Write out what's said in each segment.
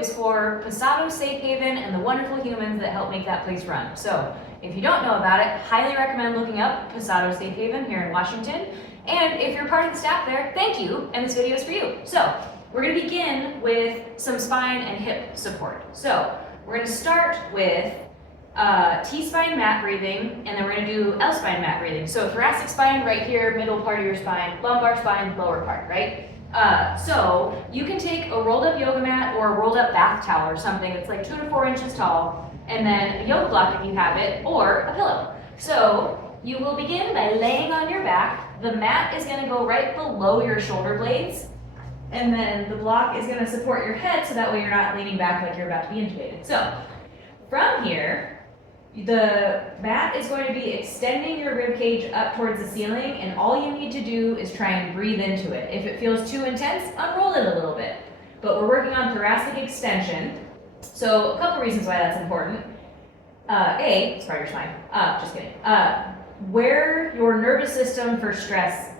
is for Pasado'S Safe Haven and the wonderful humans that help make that place run. So if you don't know about it, highly recommend looking up Pasado'S Safe Haven here in Washington. And if you're part of the staff there, thank you, and this video is for you. So we're going to begin with some spine and hip support. So we're going to start with T-spine mat breathing, and then we're going to do L-spine mat breathing. So thoracic spine right here, middle part of your spine, lumbar spine, lower part, right? So you can take a rolled up yoga mat or a rolled up bath towel or something that's like 2 to 4 inches tall, and then a yoga block if you have it, or a pillow. So you will begin by laying on your back. The mat is going to go right below your shoulder blades, and then the block is going to support your head so that way you're not leaning back like you're about to be intubated. So from here, the mat is going to be extending your rib cage up towards the ceiling, and all you need to do is try and breathe into it. If it feels too intense, unroll it a little bit. But we're working on thoracic extension. So a couple reasons why that's important. A, it's part of your spine. Just kidding. Where your nervous system for stress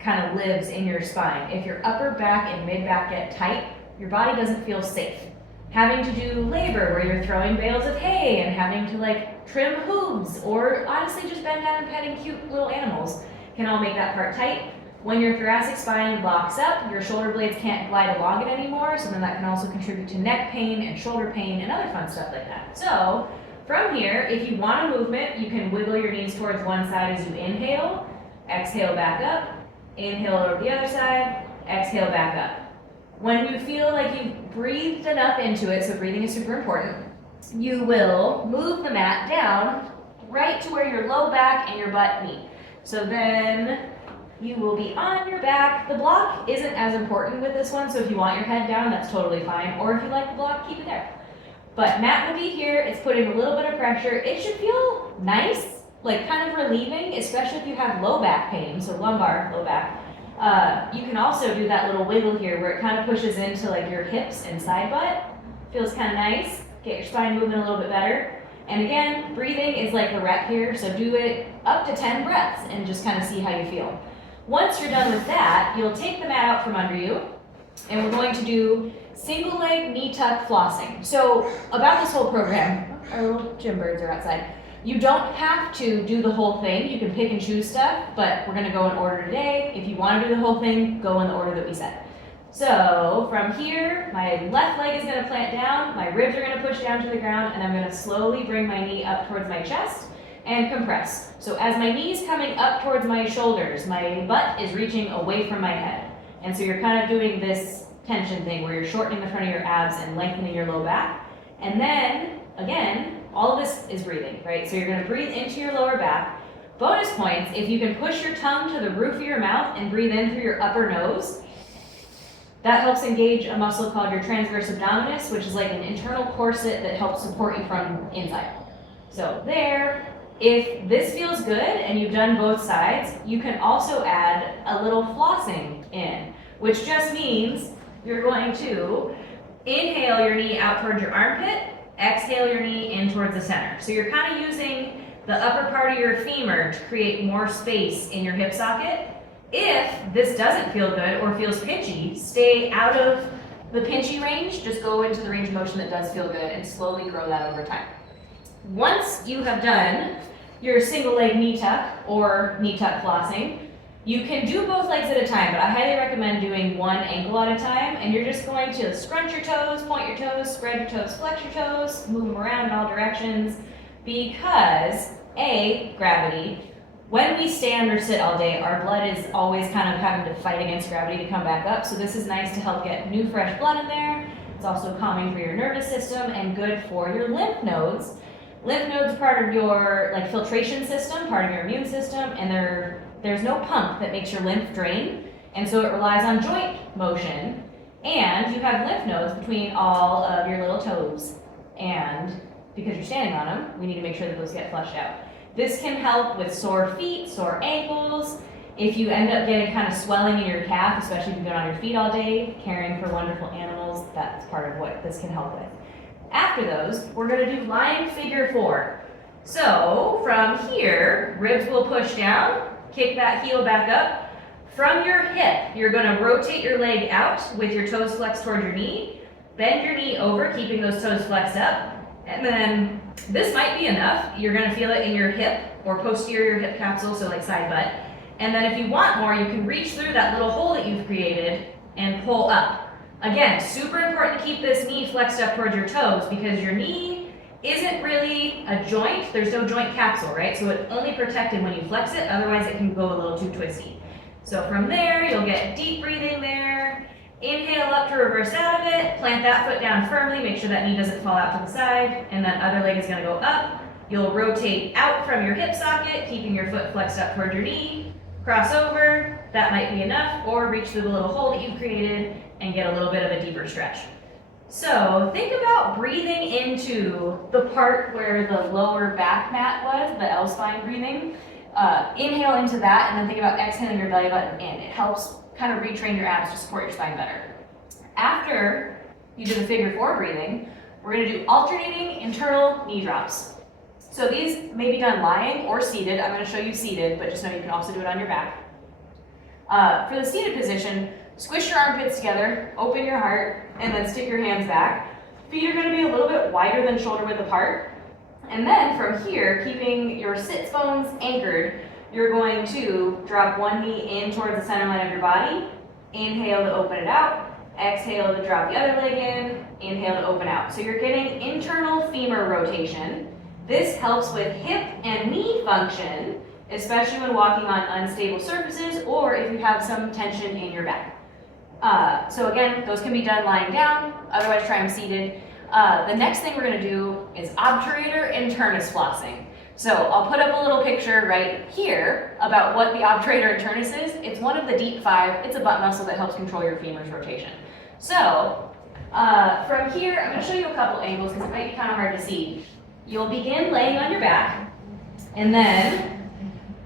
kind of lives in your spine. If your upper back and mid back get tight, your body doesn't feel safe. Having to do labor where you're throwing bales of hay and having to like trim hooves, or honestly just bend down and petting cute little animals can all make that part tight. When your thoracic spine locks up, your shoulder blades can't glide along it anymore, so then that can also contribute to neck pain and shoulder pain and other fun stuff like that. So from here, if you want a movement, you can wiggle your knees towards one side as you inhale, exhale back up, inhale over the other side, exhale back up. When you feel like you've breathed enough into it, so breathing is super important, you will move the mat down right to where your low back and your butt meet. So then you will be on your back. The block isn't as important with this one, so if you want your head down, that's totally fine. Or if you like the block, keep it there. But mat will be here. It's putting a little bit of pressure. It should feel nice, like kind of relieving, especially if you have low back pain, so lumbar, low back. You can also do that little wiggle here where it kind of pushes into like your hips and side butt. Feels kind of nice. Get your spine moving a little bit better. And again, breathing is like the rep here, so do it up to 10 breaths and just kind of see how you feel. Once you're done with that, you'll take the mat out from under you, and we're going to do single leg knee tuck flossing. So about this whole program, our little gym birds are outside. You don't have to do the whole thing. You can pick and choose stuff, but we're going to go in order today. If you want to do the whole thing, go in the order that we said. So from here, my left leg is going to plant down, my ribs are going to push down to the ground, and I'm going to slowly bring my knee up towards my chest and compress. So as my knee's coming up towards my shoulders, my butt is reaching away from my head. And so you're kind of doing this tension thing where you're shortening the front of your abs and lengthening your low back. And then, again, all of this is breathing, right? So you're going to breathe into your lower back. Bonus points, if you can push your tongue to the roof of your mouth and breathe in through your upper nose, that helps engage a muscle called your transverse abdominis, which is like an internal corset that helps support you from inside. So there, if this feels good and you've done both sides, you can also add a little flossing in, which just means you're going to inhale your knee out towards your armpit, exhale your knee in towards the center. So you're kind of using the upper part of your femur to create more space in your hip socket. If this doesn't feel good or feels pinchy, stay out of the pinchy range. Just go into the range of motion that does feel good and slowly grow that over time. Once you have done your single leg knee tuck or knee tuck flossing, you can do both legs at a time, but I highly recommend doing one ankle at a time, and you're just going to scrunch your toes, point your toes, spread your toes, flex your toes, move them around in all directions, because A, gravity. When we stand or sit all day, our blood is always kind of having to fight against gravity to come back up, so this is nice to help get new, fresh blood in there. It's also calming for your nervous system and good for your lymph nodes. Lymph nodes are part of your like filtration system, part of your immune system, and there's no pump that makes your lymph drain, and so it relies on joint motion, and you have lymph nodes between all of your little toes, and because you're standing on them, we need to make sure that those get flushed out. This can help with sore feet, sore ankles. If you end up getting kind of swelling in your calf, especially if you've been on your feet all day, caring for wonderful animals, that's part of what this can help with. After those, we're going to do lying figure 4. So from here, ribs will push down, kick that heel back up. From your hip, you're going to rotate your leg out with your toes flexed toward your knee. Bend your knee over, keeping those toes flexed up. And then this might be enough. You're gonna feel it in your hip or posterior hip capsule, so like side butt. And then if you want more, you can reach through that little hole that you've created and pull up. Again, super important to keep this knee flexed up towards your toes because your knee isn't really a joint. There's no joint capsule, right? So it's only protected when you flex it, otherwise it can go a little too twisty. So from there, you'll get deep breathing there. Inhale up to reverse out of it. Plant that foot down firmly. Make sure that knee doesn't fall out to the side. And then other leg is gonna go up. You'll rotate out from your hip socket, keeping your foot flexed up towards your knee. Cross over, that might be enough, or reach through the little hole that you've created and get a little bit of a deeper stretch. So think about breathing into the part where the lower back mat was, the L-spine breathing. Inhale into that, and then think about exhaling your belly button in. It helps kind of retrain your abs to support your spine better. After you do the figure 4 breathing, we're gonna do alternating internal knee drops. So these may be done lying or seated. I'm gonna show you seated, but just know you can also do it on your back. For the seated position, squish your armpits together, open your heart, and then stick your hands back. Feet are gonna be a little bit wider than shoulder width apart. And then from here, keeping your sits bones anchored, you're going to drop one knee in towards the center line of your body. Inhale to open it out. Exhale to drop the other leg in. Inhale to open out. So you're getting internal femur rotation. This helps with hip and knee function, especially when walking on unstable surfaces or if you have some tension in your back. So again, those can be done lying down, otherwise try them seated. The next thing we're gonna do is obturator internus flossing. So I'll put up a little picture right here about what the obturator internus is. It's one of the deep 5. It's a butt muscle that helps control your femur's rotation. So from here, I'm gonna show you a couple angles because it might be kind of hard to see. You'll begin laying on your back, and then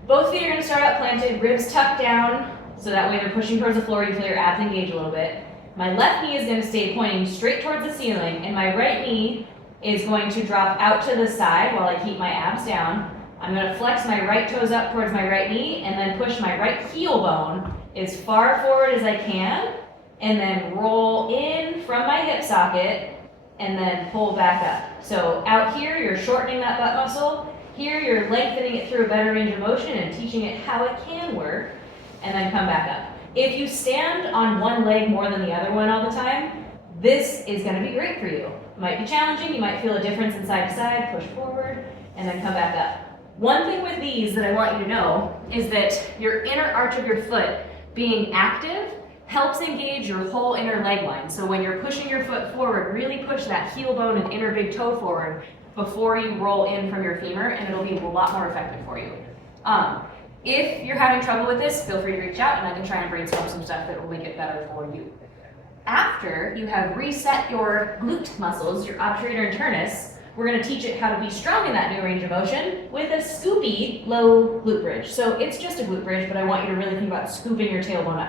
both feet are gonna start out planted, ribs tucked down, so that way they're pushing towards the floor, you feel your abs engage a little bit. My left knee is gonna stay pointing straight towards the ceiling, and my right knee is going to drop out to the side while I keep my abs down. I'm gonna flex my right toes up towards my right knee, and then push my right heel bone as far forward as I can, and then roll in from my hip socket, and then pull back up. So out here, you're shortening that butt muscle. Here, you're lengthening it through a better range of motion and teaching it how it can work, and then come back up. If you stand on one leg more than the other one all the time, this is gonna be great for you. It might be challenging, you might feel a difference in side to side, push forward, and then come back up. One thing with these that I want you to know is that your inner arch of your foot being active helps engage your whole inner leg line. So when you're pushing your foot forward, really push that heel bone and inner big toe forward before you roll in from your femur, and it'll be a lot more effective for you. If you're having trouble with this, feel free to reach out and I can try and brainstorm some stuff that will make it better for you. After you have reset your glute muscles, your obturator internus, we're gonna teach it how to be strong in that new range of motion with a scoopy low glute bridge. So it's just a glute bridge, but I want you to really think about scooping your tailbone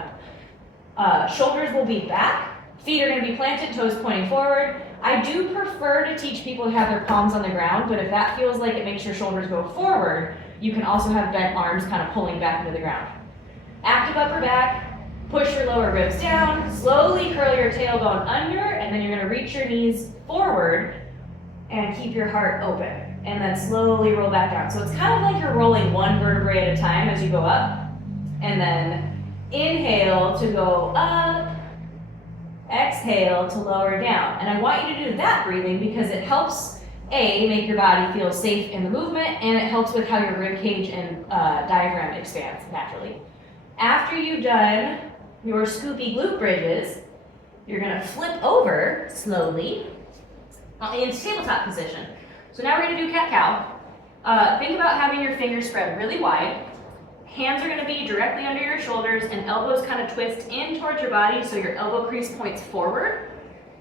up. Shoulders will be back, feet are gonna be planted, toes pointing forward. I do prefer to teach people to have their palms on the ground, but if that feels like it makes your shoulders go forward, you can also have bent arms kind of pulling back into the ground. Active upper back, push your lower ribs down, slowly curl your tailbone under, and then you're gonna reach your knees forward and keep your heart open, and then slowly roll back down. So it's kind of like you're rolling one vertebrae at a time as you go up, and then inhale to go up, exhale to lower down. And I want you to do that breathing because it helps, A, make your body feel safe in the movement, and it helps with how your rib cage and diaphragm expands naturally. After you've done your scoopy glute bridges, you're gonna flip over slowly into tabletop position. So now we're gonna do cat-cow. Think about having your fingers spread really wide. Hands are gonna be directly under your shoulders and elbows kind of twist in towards your body so your elbow crease points forward.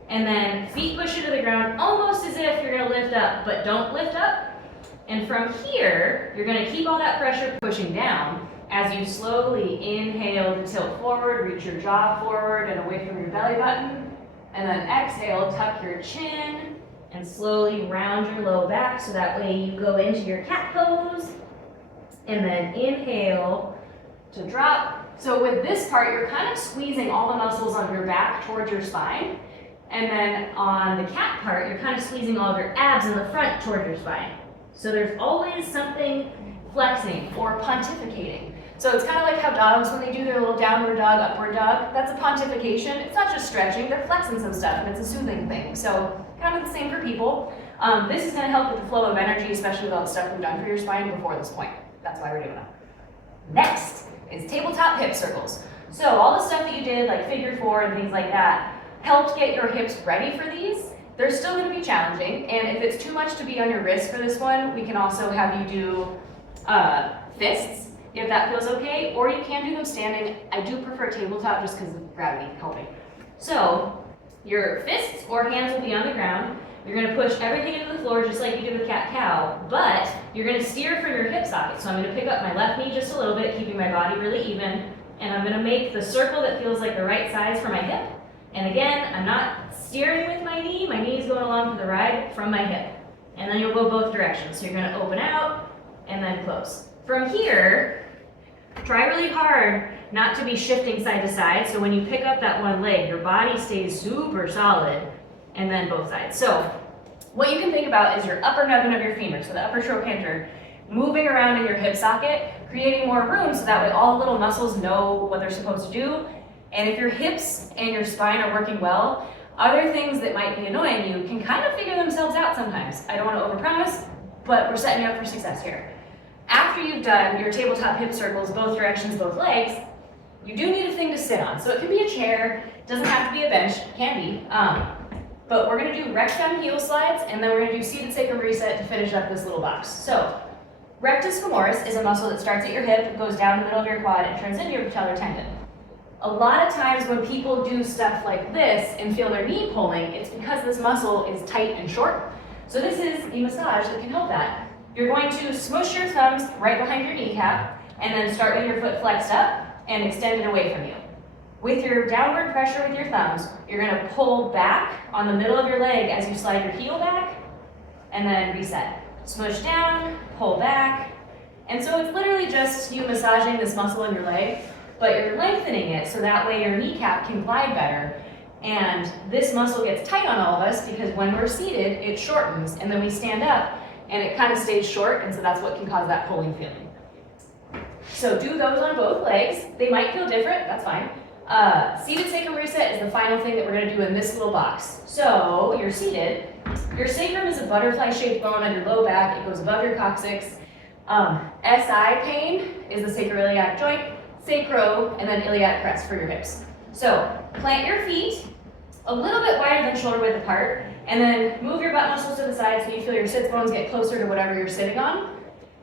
And then feet push into the ground almost as if you're gonna lift up, but don't lift up. And from here, you're gonna keep all that pressure pushing down as you slowly inhale to tilt forward, reach your jaw forward and away from your belly button. And then exhale, tuck your chin and slowly round your low back so that way you go into your cat pose. And then inhale to drop. So with this part, you're kind of squeezing all the muscles on your back towards your spine. And then on the cat part, you're kind of squeezing all of your abs in the front towards your spine. So there's always something flexing or pontificating. So it's kind of like how dogs, when they do their little downward dog, upward dog, that's a pontification. It's not just stretching, they're flexing some stuff, and it's a soothing thing. So kind of the same for people. This is going to help with the flow of energy, especially with all the stuff we've done for your spine before this point. That's why we're doing it. Next is tabletop hip circles. So all the stuff that you did, like figure 4 and things like that, helped get your hips ready for these. They're still going to be challenging, and if it's too much to be on your wrist for this one, we can also have you do fists, if that feels okay, or you can do them standing. I do prefer tabletop just because of gravity helping. So your fists or hands will be on the ground. You're going to push everything into the floor just like you did with cat-cow, but you're going to steer from your hip socket. So I'm going to pick up my left knee just a little bit, keeping my body really even, and I'm going to make the circle that feels like the right size for my hip. And again, I'm not steering with my knee is going along for the ride from my hip. And then you'll go both directions. So you're going to open out and then close. From here, try really hard not to be shifting side to side. So when you pick up that one leg, your body stays super solid, and then both sides. So what you can think about is your upper nubbin of your femur, so the upper trochanter, moving around in your hip socket, creating more room so that way all the little muscles know what they're supposed to do. And if your hips and your spine are working well, other things that might be annoying you can kind of figure themselves out sometimes. I don't want to overpromise, but we're setting you up for success here. After you've done your tabletop hip circles, both directions, both legs, you do need a thing to sit on. So it can be a chair, it doesn't have to be a bench, it can be. But we're going to do rectum heel slides, and then we're going to do seated sacrum reset to finish up this little box. So rectus femoris is a muscle that starts at your hip, goes down the middle of your quad, and turns into your patellar tendon. A lot of times when people do stuff like this and feel their knee pulling, it's because this muscle is tight and short. So this is a massage that can help that. You're going to smoosh your thumbs right behind your kneecap, and then start with your foot flexed up and extend it away from you. With your downward pressure with your thumbs, you're going to pull back on the middle of your leg as you slide your heel back, and then reset. Smush down, pull back, and so it's literally just you massaging this muscle in your leg, but you're lengthening it so that way your kneecap can glide better. And this muscle gets tight on all of us because when we're seated, it shortens, and then we stand up and it kind of stays short, and so that's what can cause that pulling feeling. So do those on both legs. They might feel different, that's fine. Seated sacrum reset is the final thing that we're going to do in this little box. So you're seated. Your sacrum is a butterfly-shaped bone on your low back. It goes above your coccyx. SI pain is the sacroiliac joint, sacro, and then iliac crest for your hips. So plant your feet a little bit wider than shoulder width apart, and then move your butt muscles to the side so you feel your sits bones get closer to whatever you're sitting on.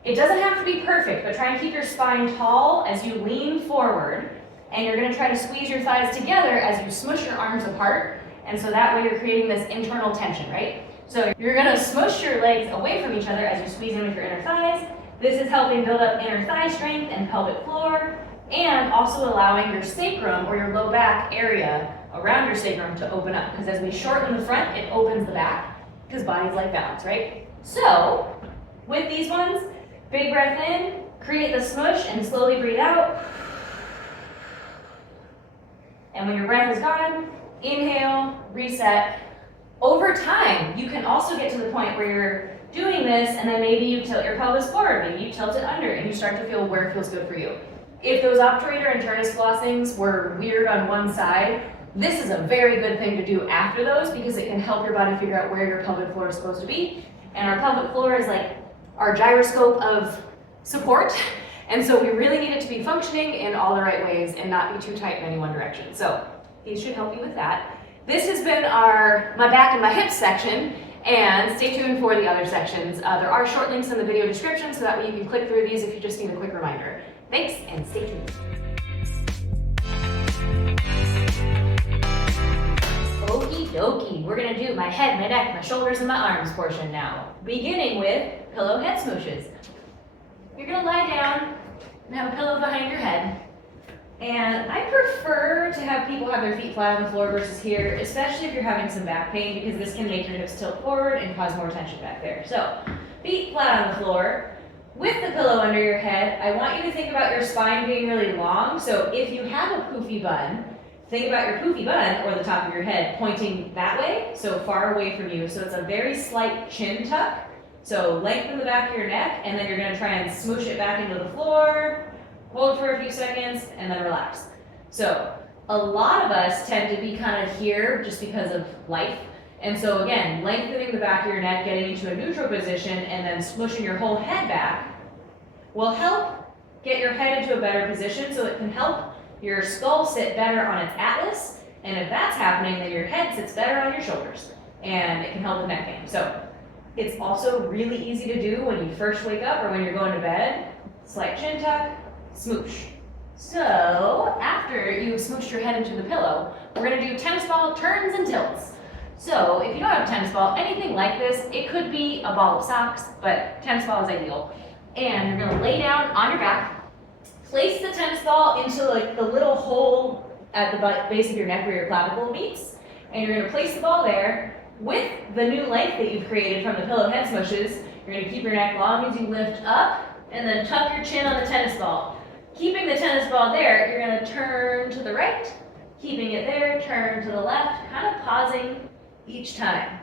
It doesn't have to be perfect, but try and keep your spine tall as you lean forward, and you're going to try to squeeze your thighs together as you smush your arms apart, and so that way you're creating this internal tension, right? So you're going to smush your legs away from each other as you squeeze in with your inner thighs. This is helping build up inner thigh strength and pelvic floor, and also allowing your sacrum or your low back area around your sacrum to open up, because as we shorten the front, it opens the back, because bodies like balance, right? So with these ones, big breath in, create the smush, and slowly breathe out. And when your breath is gone, inhale, reset. Over time, you can also get to the point where you're doing this, and then maybe you tilt your pelvis forward, maybe you tilt it under, and you start to feel where it feels good for you. If those obturator and internus flossings were weird on one side, this is a very good thing to do after those, because it can help your body figure out where your pelvic floor is supposed to be. And our pelvic floor is like our gyroscope of support, and so we really need it to be functioning in all the right ways and not be too tight in any one direction. So these should help you with that. This has been my back and my hips section, and stay tuned for the other sections. There are short links in the video description, so that way you can click through these if you just need a quick reminder. Thanks, and stay tuned. Okie dokie, we're gonna do my head, my neck, my shoulders, and my arms portion now. Beginning with pillow head smooshes. You're gonna lie down and have a pillow behind your head. And I prefer to have people have their feet flat on the floor versus here, especially if you're having some back pain, because this can make your hips tilt forward and cause more tension back there. So, feet flat on the floor. With the pillow under your head, I want you to think about your spine being really long. So if you have a poofy bun, think about your poofy bun or the top of your head pointing that way, so far away from you. So it's a very slight chin tuck. So lengthen the back of your neck, and then you're gonna try and smoosh it back into the floor, hold for a few seconds, and then relax. So a lot of us tend to be kind of here just because of life. And so again, lengthening the back of your neck, getting into a neutral position, and then smooshing your whole head back will help get your head into a better position, so it can help your skull sit better on its atlas. And if that's happening, then your head sits better on your shoulders, and it can help with neck pain. So it's also really easy to do when you first wake up or when you're going to bed. Slight chin tuck, smoosh. So after you've smooshed your head into the pillow, we're gonna do tennis ball turns and tilts. So if you don't have a tennis ball, anything like this, it could be a ball of socks, but tennis ball is ideal. And you're gonna lay down on your back, place the tennis ball into like the little hole at the base of your neck where your clavicle meets, and you're gonna place the ball there with the new length that you've created from the pillow head smooshes. You're gonna keep your neck long as you lift up, and then tuck your chin on the tennis ball. Keeping the tennis ball there, you're gonna turn to the right, keeping it there, turn to the left, kind of pausing each time.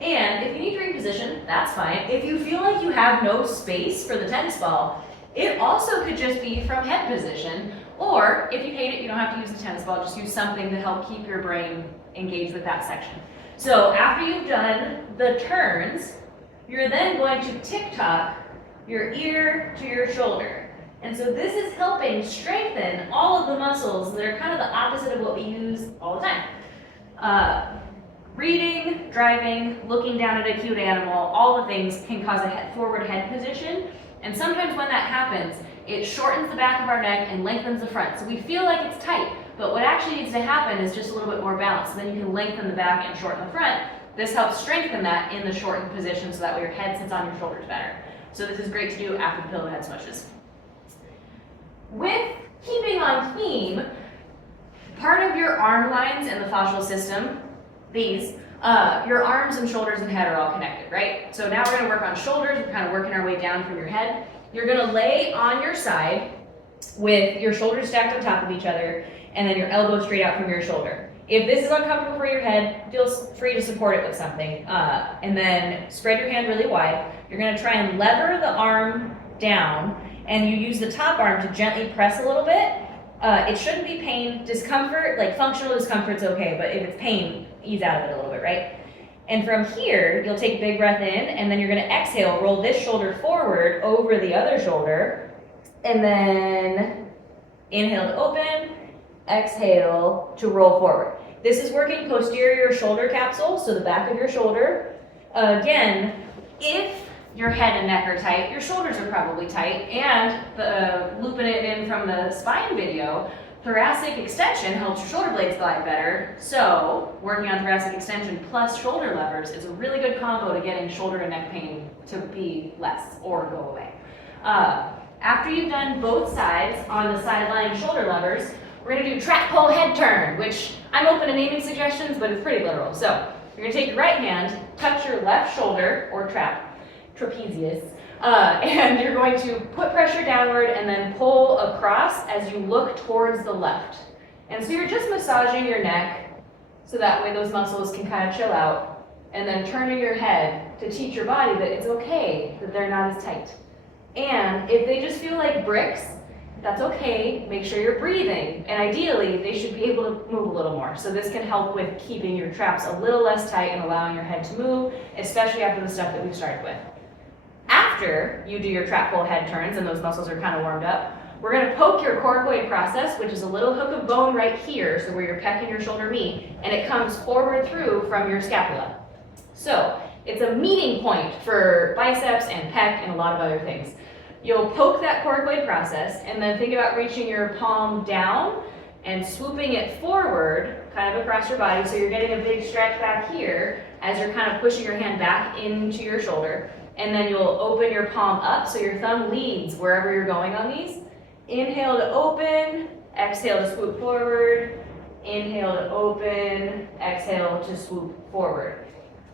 And if you need to reposition, that's fine. If you feel like you have no space for the tennis ball, it also could just be from head position, or if you hate it, you don't have to use the tennis ball, just use something to help keep your brain engaged with that section. So after you've done the turns, you're then going to tick-tock your ear to your shoulder. And so this is helping strengthen all of the muscles that are kind of the opposite of what we use all the time. Reading, driving, looking down at a cute animal, all the things can cause a forward head position. And sometimes when that happens, it shortens the back of our neck and lengthens the front. So we feel like it's tight, but what actually needs to happen is just a little bit more balance. So then you can lengthen the back and shorten the front. This helps strengthen that in the shortened position so that way your head sits on your shoulders better. So this is great to do after the pillow head smooshes. With keeping on theme, part of your arm lines and the fascial system, your arms and shoulders and head are all connected, right? So now we're gonna work on shoulders. We're kind of working our way down from your head. You're gonna lay on your side with your shoulders stacked on top of each other, and then your elbow straight out from your shoulder. If this is uncomfortable for your head, feel free to support it with something. And then spread your hand really wide. You're gonna try and lever the arm down, and you use the top arm to gently press a little bit. It shouldn't be pain, discomfort, like functional discomfort's okay, but if it's pain, ease out of it a little bit, right? And from here, you'll take a big breath in, and then you're gonna exhale, roll this shoulder forward over the other shoulder, and then inhale to open, exhale to roll forward. This is working posterior shoulder capsule, so the back of your shoulder. Again, if your head and neck are tight, your shoulders are probably tight, and looping it in from the spine video, thoracic extension helps your shoulder blades glide better. So working on thoracic extension plus shoulder levers is a really good combo to getting shoulder and neck pain to be less or go away. After you've done both sides on the sideline shoulder levers, we're gonna do trap pole head turn, which I'm open to naming suggestions, but it's pretty literal. So you're gonna take your right hand, touch your left shoulder or trapezius, and you're going to put pressure downward and then pull across as you look towards the left. And so you're just massaging your neck so that way those muscles can kind of chill out, and then turning your head to teach your body that it's okay that they're not as tight. And if they just feel like bricks, that's okay. Make sure you're breathing, and ideally they should be able to move a little more. So this can help with keeping your traps a little less tight and allowing your head to move, especially after the stuff that we've started with. After you do your trap pole head turns and those muscles are kind of warmed up, we're going to poke your coracoid process, which is a little hook of bone right here, so where your pec and your shoulder meet, and it comes forward through from your scapula. So it's a meeting point for biceps and pec and a lot of other things. You'll poke that coracoid process and then think about reaching your palm down and swooping it forward kind of across your body, so you're getting a big stretch back here as you're kind of pushing your hand back into your shoulder. And then you'll open your palm up so your thumb leads wherever you're going on these. Inhale to open, exhale to swoop forward, inhale to open, exhale to swoop forward.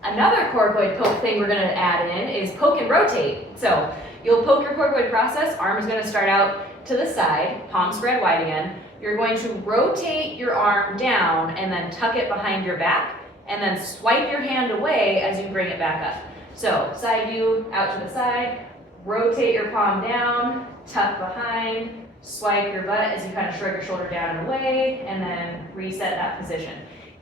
Another coracoid poke thing we're going to add in is poke and rotate. So you'll poke your coracoid process, arm is going to start out to the side, palm spread wide again. you're going to rotate your arm down and then tuck it behind your back, and then swipe your hand away as you bring it back up. So side view, out to the side, rotate your palm down, tuck behind, swipe your butt as you kind of shrug your shoulder down and away, and then reset that position.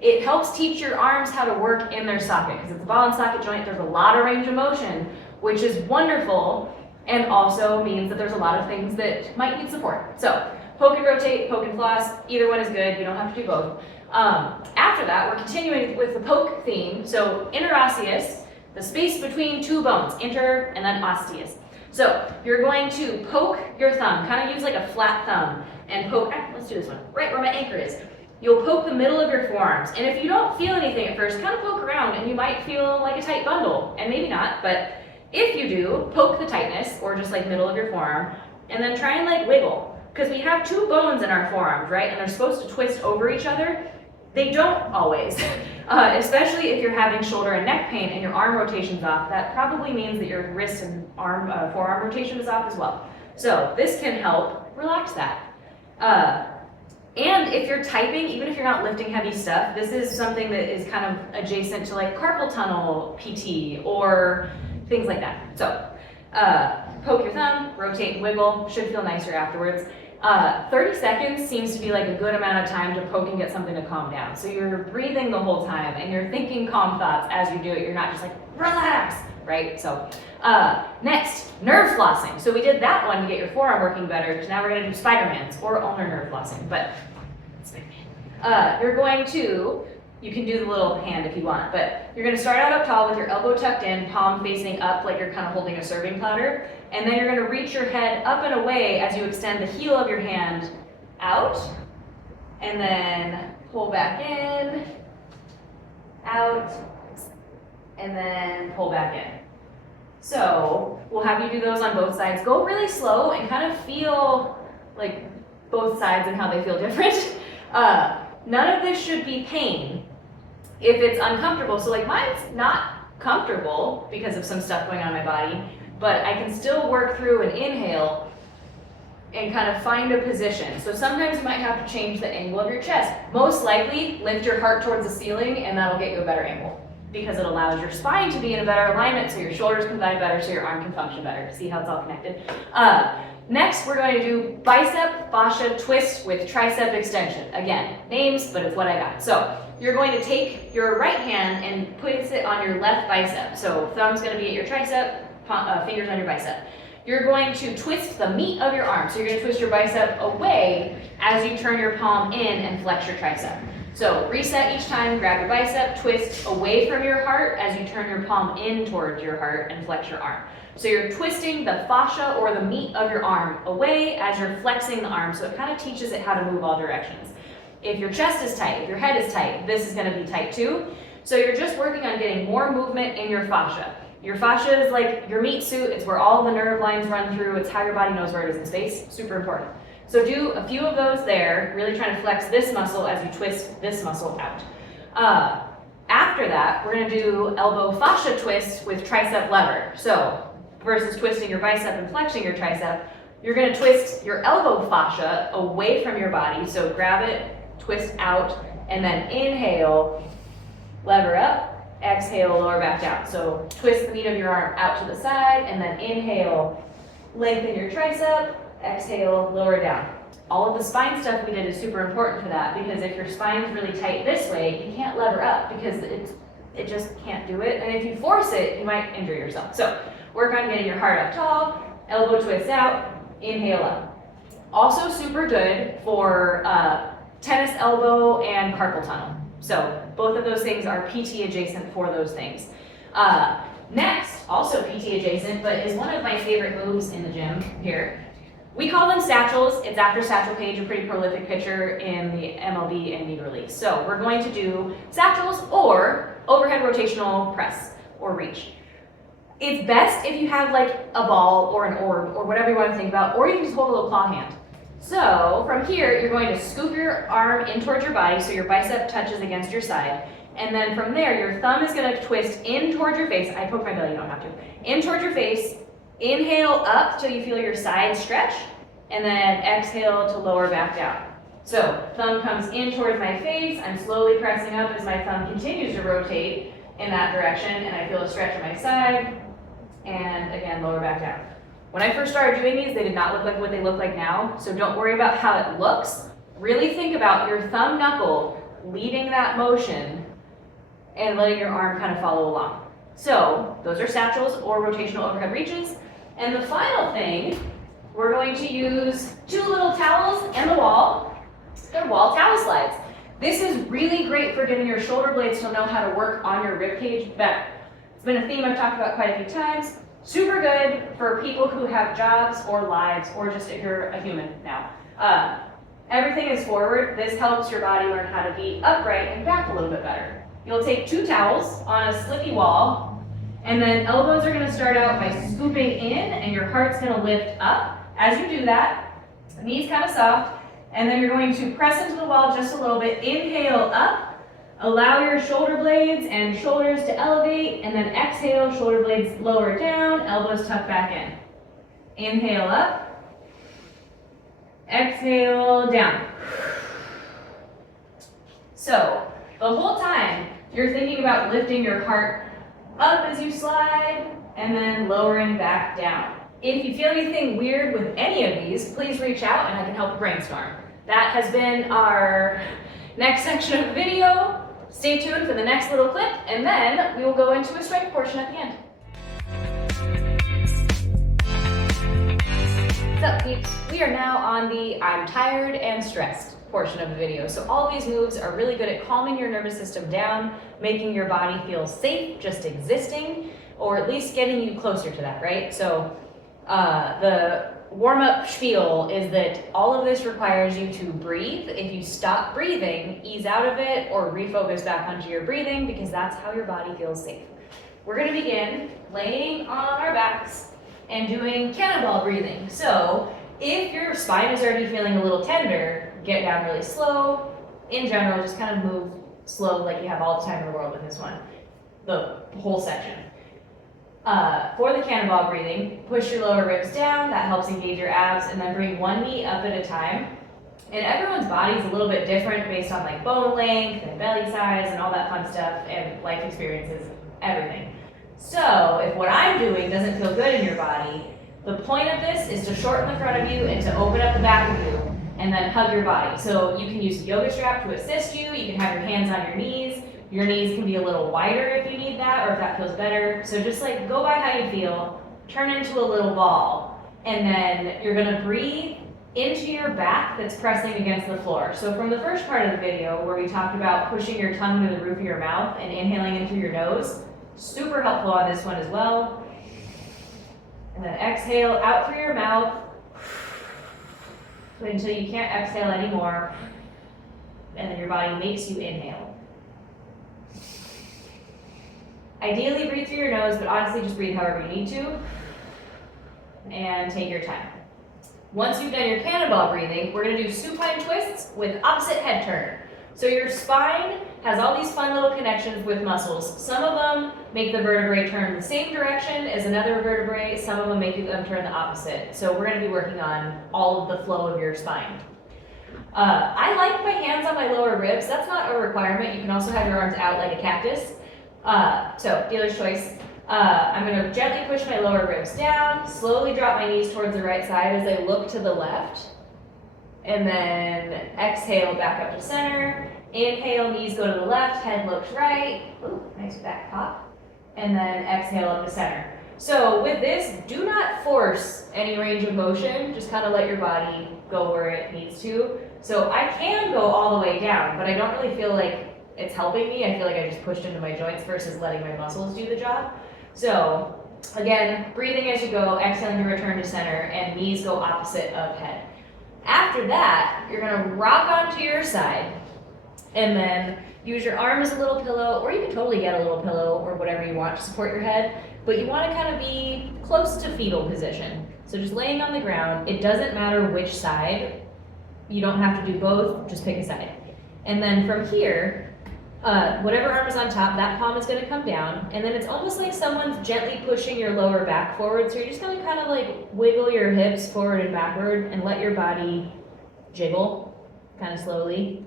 It helps teach your arms how to work in their socket, because it's a ball and socket joint, there's a lot of range of motion, which is wonderful, and also means that there's a lot of things that might need support. So poke and rotate, poke and floss, either one is good, you don't have to do both. After that, we're continuing with the poke theme. So interosseous, the space between two bones, inter and then osseous. So you're going to poke your thumb, kind of use like a flat thumb, and poke, let's do this one, right where my anchor is. You'll poke the middle of your forearms, and if you don't feel anything at first, kind of poke around and you might feel like a tight bundle, and maybe not, but if you do, poke the tightness, or just like middle of your forearm, and then try and like wiggle, because we have two bones in our forearms, right, and they're supposed to twist over each other. They don't always, especially if you're having shoulder and neck pain and your arm rotation's off. That probably means that your wrist and forearm rotation is off as well. So this can help relax that. And if you're typing, even if you're not lifting heavy stuff, this is something that is kind of adjacent to like carpal tunnel PT or things like that. So poke your thumb, rotate and wiggle, should feel nicer afterwards. 30 seconds seems to be like a good amount of time to poke and get something to calm down. So you're breathing the whole time and you're thinking calm thoughts as you do it. You're not just like, relax, right? So next, nerve flossing. So we did that one to get your forearm working better, because now we're gonna do SPIDERMANs or ulnar nerve flossing, but you're going to, you can do the little hand if you want, but you're gonna start out up tall with your elbow tucked in, palm facing up like you're kind of holding a serving platter, and then you're gonna reach your head up and away as you extend the heel of your hand out, and then pull back in, out, and then pull back in. So we'll have you do those on both sides. Go really slow and kind of feel like both sides and how they feel different. None of this should be pain if it's uncomfortable. So like mine's not comfortable because of some stuff going on in my body, but I can still work through an inhale and kind of find a position. So sometimes you might have to change the angle of your chest. Most likely, lift your heart towards the ceiling and that'll get you a better angle, because it allows your spine to be in a better alignment so your shoulders can glide better, so your arm can function better. See how it's all connected? Next, we're going to do bicep fascia twist with tricep extension. Again, names, but it's what I got. So you're going to take your right hand and place it on your left bicep. So thumb's going to be at your tricep, fingers on your bicep. You're going to twist the meat of your arm. So you're going to twist your bicep away as you turn your palm in and flex your tricep. So reset each time, grab your bicep, twist away from your heart as you turn your palm in towards your heart and flex your arm. So you're twisting the fascia or the meat of your arm away as you're flexing the arm, so it kind of teaches it how to move all directions. If your chest is tight, if your head is tight, this is going to be tight too. So you're just working on getting more movement in your fascia. Your fascia is like your meat suit, it's where all the nerve lines run through, it's how your body knows where it is in space, super important. So do a few of those there, really trying to flex this muscle as you twist this muscle out. After that, we're going to do elbow fascia twist with tricep lever. So versus twisting your bicep and flexing your tricep, you're going to twist your elbow fascia away from your body. So grab it, twist out, and then inhale, lever up, exhale, lower back down. So twist the meat of your arm out to the side, and then inhale, lengthen your tricep, exhale, lower down. All of the spine stuff we did is super important for that, because if your spine is really tight this way, you can't lever up because it just can't do it. And if you force it, you might injure yourself. So work on getting your heart up tall, elbow twist out, inhale up. Also super good for tennis elbow and carpal tunnel. So both of those things are PT adjacent for those things. Next, also PT adjacent, but is one of my favorite moves in the gym here. We call them satchels. It's after Satchel Paige, a pretty prolific pitcher in the MLB and Negro League. So we're going to do satchels or overhead rotational press or reach. It's best if you have like a ball or an orb or whatever you want to think about, or you can just hold a little claw hand. So from here, you're going to scoop your arm in towards your body so your bicep touches against your side. And then from there, your thumb is going to twist in towards your face. I poke my belly, you don't have to. In towards your face. Inhale up till you feel your side stretch, and then exhale to lower back down. So thumb comes in towards my face. I'm slowly pressing up as my thumb continues to rotate in that direction, and I feel a stretch on my side. And again, lower back down. When I first started doing these, they did not look like what they look like now. So don't worry about how it looks. Really think about your thumb knuckle leading that motion and letting your arm kind of follow along. So those are satchels or rotational overhead reaches. And the final thing, we're going to use 2 little towels and the wall. They're wall towel slides. This is really great for getting your shoulder blades to know how to work on your rib cage better. It's been a theme I've talked about quite a few times. Super good for people who have jobs or lives, or just if you're a human now. Everything is forward. This helps your body learn how to be upright and back a little bit better. You'll take 2 towels on a slippy wall, and then elbows are going to start out by scooping in, and your heart's going to lift up. As you do that, knees kind of soft, and then you're going to press into the wall just a little bit. Inhale up, allow your shoulder blades and shoulders to elevate, and then exhale, shoulder blades lower down, elbows tuck back in. Inhale up, exhale down. So the whole time you're thinking about lifting your heart up as you slide and then lowering back down. If you feel anything weird with any of these, please reach out and I can help you brainstorm. That has been our next section of the video. Stay tuned for the next little clip, and then we will go into a strength portion at the end. What's up, peeps? We are now on the I'm tired and stressed portion of the video. So all these moves are really good at calming your nervous system down, making your body feel safe just existing, or at least getting you closer to that, right? So the warm-up spiel is that all of this requires you to breathe. If you stop breathing, ease out of it or refocus back onto your breathing, because that's how your body feels safe. We're going to begin laying on our backs and doing cannonball breathing. So if your spine is already feeling a little tender, get down really slow. In general, just kind of move slow like you have all the time in the world with this one, the whole section. For the cannonball breathing, push your lower ribs down. That helps engage your abs, and then bring one knee up at a time. And everyone's body is a little bit different based on like bone length and belly size and all that fun stuff and life experiences, everything. So if what I'm doing doesn't feel good in your body, the point of this is to shorten the front of you and to open up the back of you and then hug your body. So you can use a yoga strap to assist you. You can have your hands on your knees. Your knees can be a little wider if you need that, or if that feels better. So just like go by how you feel, turn into a little ball, and then you're gonna breathe into your back that's pressing against the floor. So from the first part of the video where we talked about pushing your tongue to the roof of your mouth and inhaling in through your nose, super helpful on this one as well. And then exhale out through your mouth until you can't exhale anymore, and then your body makes you inhale. Ideally, breathe through your nose, but honestly, just breathe however you need to, and take your time. Once you've done your cannonball breathing, we're gonna do supine twists with opposite head turn. So your spine has all these fun little connections with muscles. Some of them make the vertebrae turn the same direction as another vertebrae. Some of them make them turn the opposite. So we're gonna be working on all of the flow of your spine. I like my hands on my lower ribs. That's not a requirement. You can also have your arms out like a cactus. So dealer's choice. I'm going to gently push my lower ribs down, slowly drop my knees towards the right side as I look to the left, and then exhale back up to center. Inhale, knees go to the left, head looks right. Ooh, nice back pop. And then exhale up to center. So with this, do not force any range of motion. Just kind of let your body go where it needs to. So I can go all the way down, but I don't really feel like it's helping me. I feel like I just pushed into my joints versus letting my muscles do the job. So again, breathing as you go, exhaling to return to center, and knees go opposite of head. After that, you're gonna rock onto your side, and then use your arm as a little pillow, or you can totally get a little pillow or whatever you want to support your head, but you wanna kind of be close to fetal position. So just laying on the ground, it doesn't matter which side. You don't have to do both, just pick a side. And then from here, whatever arm is on top, that palm is going to come down, and then it's almost like someone's gently pushing your lower back forward. So you're just going to kind of like wiggle your hips forward and backward and let your body jiggle, kind of slowly.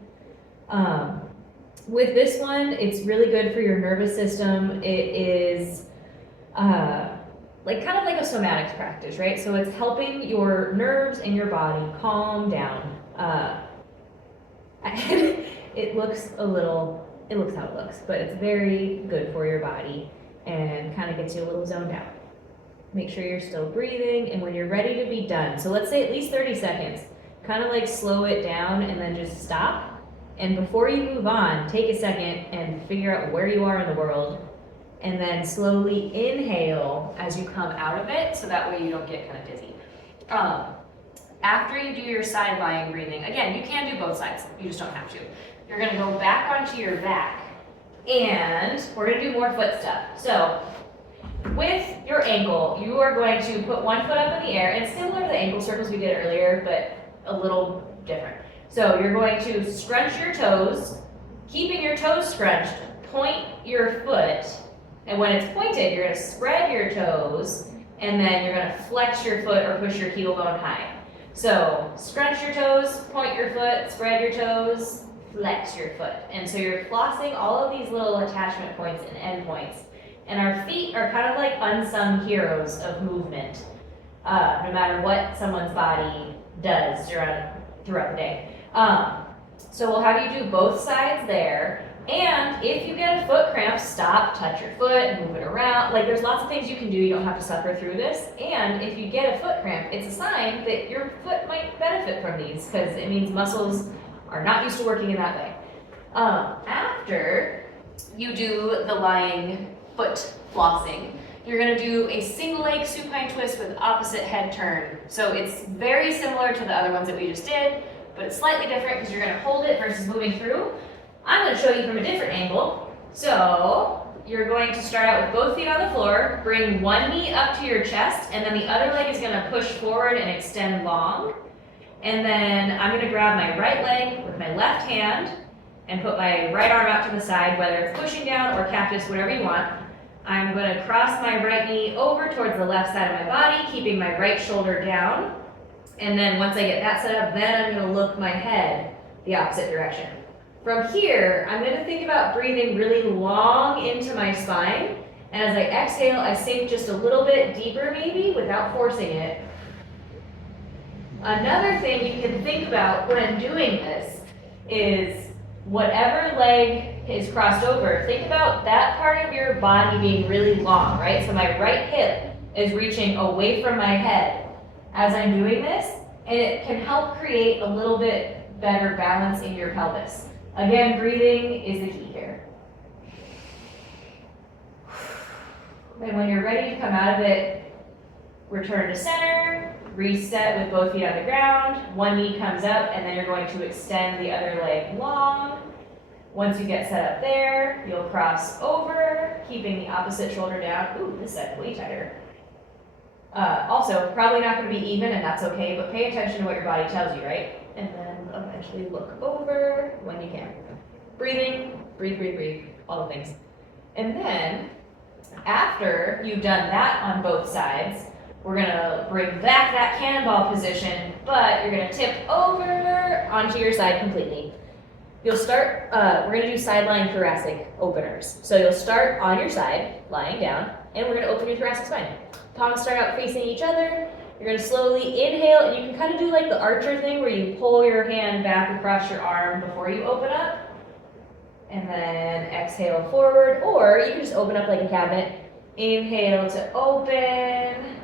With this one, it's really good for your nervous system. It is like kind of like a somatics practice, right? So it's helping your nerves and your body calm down. It looks how it looks, but it's very good for your body and kind of gets you a little zoned out. Make sure you're still breathing, and when you're ready to be done, so let's say at least 30 seconds, kind of like slow it down and then just stop. And before you move on, take a second and figure out where you are in the world, and then slowly inhale as you come out of it, so that way you don't get kind of dizzy. After you do your side lying breathing, again, you can do both sides, you just don't have to. You're gonna go back onto your back, and we're gonna do more foot stuff. So, with your ankle, you are going to put one foot up in the air, and it's similar to the ankle circles we did earlier, but a little different. So you're going to scrunch your toes, keeping your toes scrunched, point your foot, and when it's pointed, you're gonna spread your toes, and then you're gonna flex your foot or push your heel bone high. So scrunch your toes, point your foot, spread your toes, flex your foot. And so you're flossing all of these little attachment points and end points. And our feet are kind of like unsung heroes of movement, no matter what someone's body does throughout the day. So we'll have you do both sides there. And if you get a foot cramp, stop, touch your foot, move it around. Like, there's lots of things you can do. You don't have to suffer through this. And if you get a foot cramp, it's a sign that your foot might benefit from these, because it means muscles are not used to working in that way. After you do the lying foot flossing, you're gonna do a single leg supine twist with opposite head turn. So it's very similar to the other ones that we just did, but it's slightly different because you're gonna hold it versus moving through. I'm gonna show you from a different angle. So you're going to start out with both feet on the floor, bring one knee up to your chest, and then the other leg is gonna push forward and extend long. And then I'm gonna grab my right leg with my left hand and put my right arm out to the side, whether it's pushing down or cactus, whatever you want. I'm gonna cross my right knee over towards the left side of my body, keeping my right shoulder down. And then once I get that set up, then I'm gonna look my head the opposite direction. From here, I'm gonna think about breathing really long into my spine. And as I exhale, I sink just a little bit deeper maybe without forcing it. Another thing you can think about when doing this is whatever leg is crossed over, think about that part of your body being really long, right? So my right hip is reaching away from my head as I'm doing this, and it can help create a little bit better balance in your pelvis. Again, breathing is the key here. And when you're ready to come out of it, return to center, reset with both feet on the ground, one knee comes up, and then you're going to extend the other leg long. Once you get set up there, you'll cross over, keeping the opposite shoulder down. Ooh, this side's way tighter. Also, probably not going to be even, and that's okay, but pay attention to what your body tells you, right? And then eventually look over when you can. Breathing, breathe, breathe, breathe, all the things. And then, after you've done that on both sides, we're gonna bring back that cannonball position, but you're gonna tip over onto your side completely. You'll start, we're gonna do side lying thoracic openers. So you'll start on your side, lying down, and we're gonna open your thoracic spine. Palms start out facing each other. You're gonna slowly inhale, and you can kind of do like the archer thing where you pull your hand back across your arm before you open up. And then exhale forward, or you can just open up like a cabinet. Inhale to open,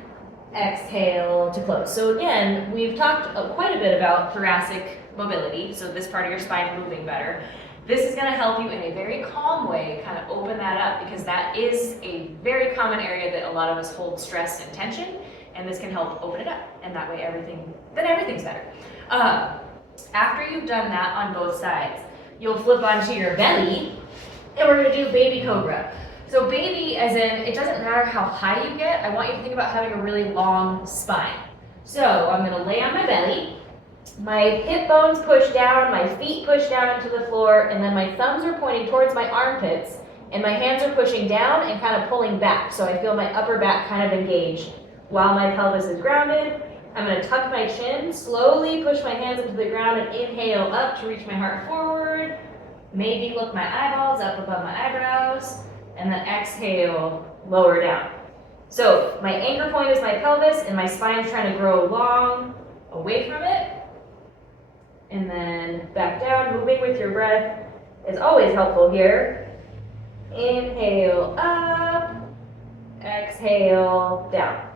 exhale to close. So again, we've talked quite a bit about thoracic mobility, so this part of your spine moving better. This is going to help you in a very calm way kind of open that up, because that is a very common area that a lot of us hold stress and tension, and this can help open it up, and that way everything's better. After you've done that on both sides, you'll flip onto your belly, and we're going to do baby cobra. So baby, as in, it doesn't matter how high you get, I want you to think about having a really long spine. So I'm going to lay on my belly, my hip bones push down, my feet push down into the floor, and then my thumbs are pointing towards my armpits, and my hands are pushing down and kind of pulling back. So I feel my upper back kind of engaged while my pelvis is grounded. I'm going to tuck my chin, slowly push my hands into the ground and inhale up to reach my heart forward. Maybe look my eyeballs up above my eyebrows, and then exhale, lower down. So my anchor point is my pelvis, and my spine's trying to grow long away from it. And then back down, moving with your breath is always helpful here. Inhale up, exhale down.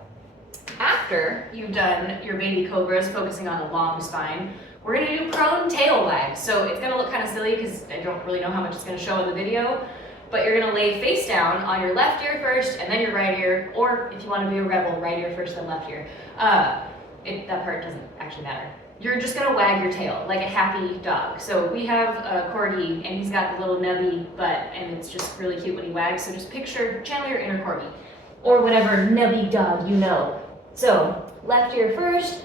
After you've done your baby cobras, focusing on the long spine, we're going to do prone tail wags. So it's going to look kind of silly because I don't really know how much it's going to show in the video, but you're going to lay face down on your left ear first and then your right ear, or if you want to be a rebel, right ear first then left ear. That part doesn't actually matter. You're just going to wag your tail like a happy dog. So we have a corgi and he's got the little nubby butt and it's just really cute when he wags. So just channel your inner corgi or whatever nubby dog you know. So left ear first,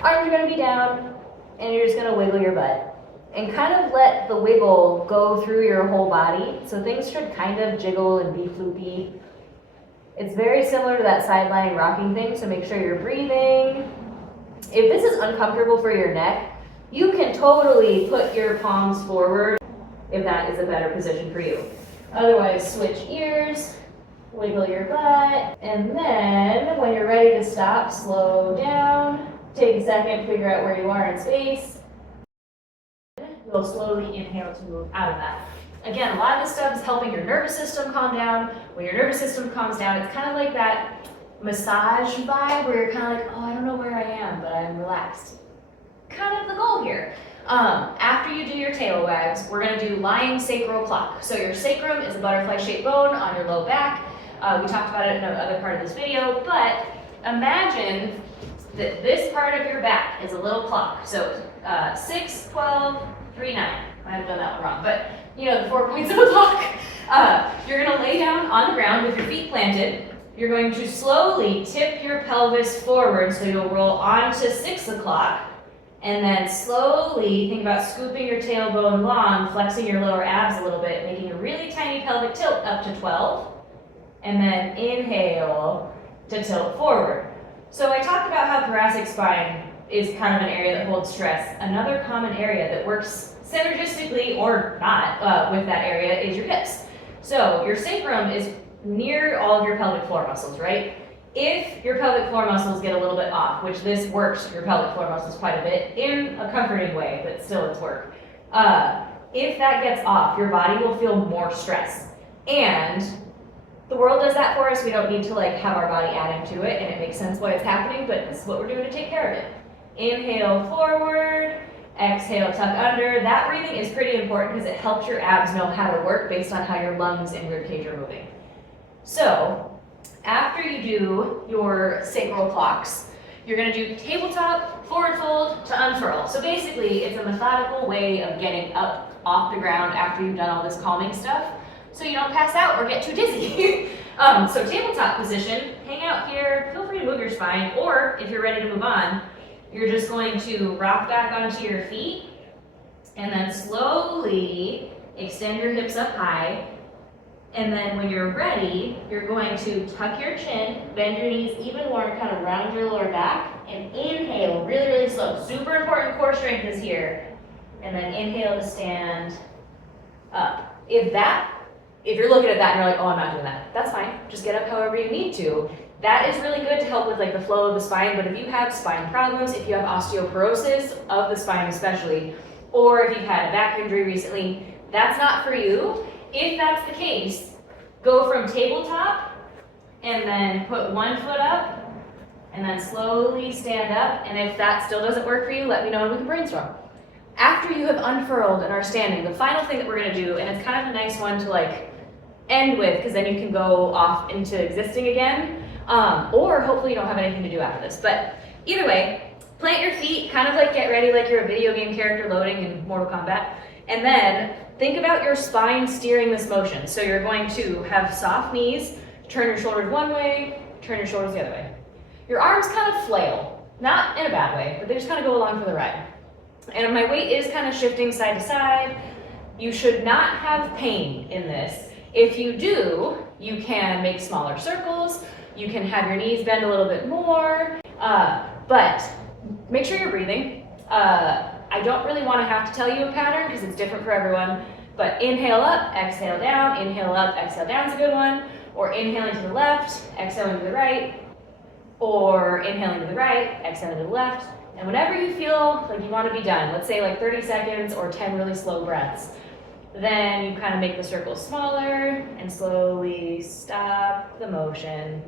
arms are going to be down, and you're just going to wiggle your butt. And kind of let the wiggle go through your whole body. So things should kind of jiggle and be floopy. It's very similar to that side lying rocking thing, so make sure you're breathing. If this is uncomfortable for your neck, you can totally put your palms forward if that is a better position for you. Otherwise, switch ears. Wiggle your butt, and then when you're ready to stop, slow down. Take a second, figure out where you are in space. You'll slowly inhale to move out of that. Again, a lot of this stuff is helping your nervous system calm down. When your nervous system calms down, it's kind of like that massage vibe where you're kind of like, oh, I don't know where I am, but I'm relaxed. Kind of the goal here. After you do your tail wags, we're going to do lying sacral clock. So your sacrum is a butterfly-shaped bone on your low back. We talked about it in another part of this video, but imagine that this part of your back is a little clock. So 6, 12, 3, 9. I have done that one wrong, but you know the 4 points of a clock. You're going to lay down on the ground with your feet planted. You're going to slowly tip your pelvis forward, so you'll roll onto 6 o'clock, and then slowly think about scooping your tailbone long, flexing your lower abs a little bit, making a really tiny pelvic tilt up to 12. And then inhale to tilt forward. So I talked about how thoracic spine is kind of an area that holds stress. Another common area that works synergistically or not with that area is your hips. So your sacrum is near all of your pelvic floor muscles, right? If your pelvic floor muscles get a little bit off, which this works your pelvic floor muscles quite a bit in a comforting way, but still it's work. If that gets off, your body will feel more stress. And the world does that for us. We don't need to like have our body adding to it, and it makes sense why it's happening, but this is what we're doing to take care of it. Inhale forward, exhale tuck under. That breathing is pretty important because it helps your abs know how to work based on how your lungs and ribcage are moving. So after you do your sacral clocks, you're going to do tabletop, forward fold to unfurl. So basically it's a methodical way of getting up off the ground after you've done all this calming stuff, so you don't pass out or get too dizzy. So tabletop position, hang out here, feel free to move your spine, or if you're ready to move on, you're just going to rock back onto your feet, and then slowly extend your hips up high, and then when you're ready, you're going to tuck your chin, bend your knees even more, and kind of round your lower back, and inhale really, really slow. Super important core strength is here. And then inhale to stand up. If you're looking at that and you're like, oh, I'm not doing that, that's fine. Just get up however you need to. That is really good to help with like the flow of the spine, but if you have spine problems, if you have osteoporosis of the spine especially, or if you've had a back injury recently, that's not for you. If that's the case, go from tabletop and then put one foot up and then slowly stand up. And if that still doesn't work for you, let me know and we can brainstorm. After you have unfurled and are standing, the final thing that we're gonna do, and it's kind of a nice one to like end with because then you can go off into existing again, or hopefully you don't have anything to do after this. But either way, plant your feet, kind of like get ready like you're a video game character loading in Mortal Kombat, and then think about your spine steering this motion. So you're going to have soft knees, turn your shoulders one way, turn your shoulders the other way. Your arms kind of flail, not in a bad way, but they just kind of go along for the ride. And my weight is kind of shifting side to side. You should not have pain in this. If you do, you can make smaller circles. You can have your knees bend a little bit more. But But make sure you're breathing. I don't really want to have to tell you a pattern because it's different for everyone, but inhale up, exhale down, inhale up, exhale down is a good one, or inhaling to the left, exhaling to the right, or inhaling to the right, exhaling to the left, and whenever you feel like you want to be done, let's say like 30 seconds or 10 really slow breaths, then you kind of make the circle smaller and slowly stop the motion,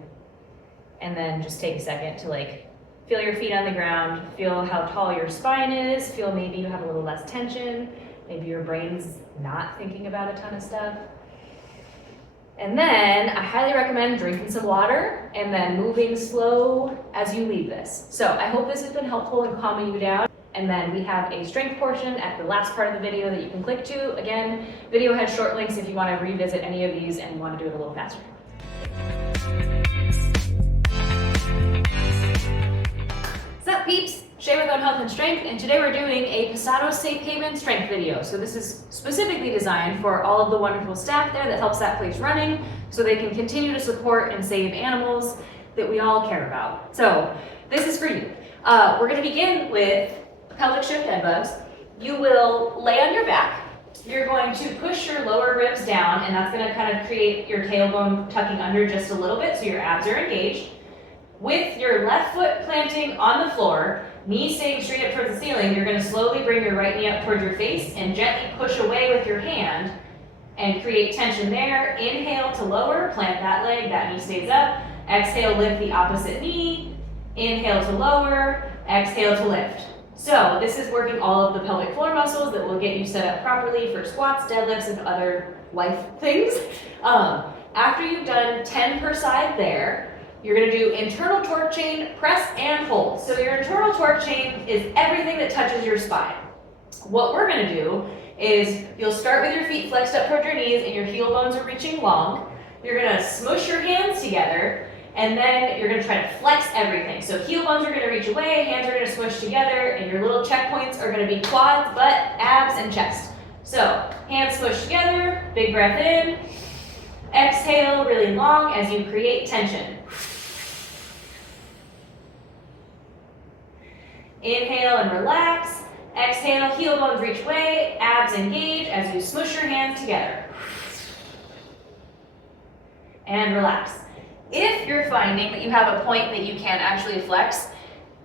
and then just take a second to like feel your feet on the ground, feel how tall your spine is, feel maybe you have a little less tension, maybe your brain's not thinking about a ton of stuff. And then I highly recommend drinking some water and then moving slow as you leave this. So I hope this has been helpful in calming you down. And then we have a strength portion at the last part of the video that you can click to. Again, video has short links if you want to revisit any of these and want to do it a little faster. What's up, peeps? Shay with On Health and Strength, and today we're doing a Pasado'S Safe Haven strength video. So this is specifically designed for all of the wonderful staff there that helps that place running so they can continue to support and save animals that we all care about. So this is for you. We're going to begin with pelvic shift dead bugs. You will lay on your back. You're going to push your lower ribs down, and that's going to kind of create your tailbone tucking under just a little bit so your abs are engaged. With your left foot planting on the floor, knee staying straight up towards the ceiling, you're going to slowly bring your right knee up towards your face and gently push away with your hand and create tension there. Inhale to lower, plant that leg, that knee stays up. Exhale, lift the opposite knee. Inhale to lower, exhale to lift. So this is working all of the pelvic floor muscles that will get you set up properly for squats, deadlifts, and other life things. After you've done 10 per side there, you're going to do internal torque chain, press, and hold. So your internal torque chain is everything that touches your spine. What we're going to do is you'll start with your feet flexed up towards your knees and your heel bones are reaching long. You're going to smush your hands together, and then you're going to try to flex everything. So heel bones are going to reach away, hands are going to smush together, and your little checkpoints are going to be quads, butt, abs, and chest. So hands smush together, big breath in. Exhale really long as you create tension. Inhale and relax. Exhale, heel bones reach away, abs engage as you smush your hands together. And relax. If you're finding that you have a point that you can't actually flex,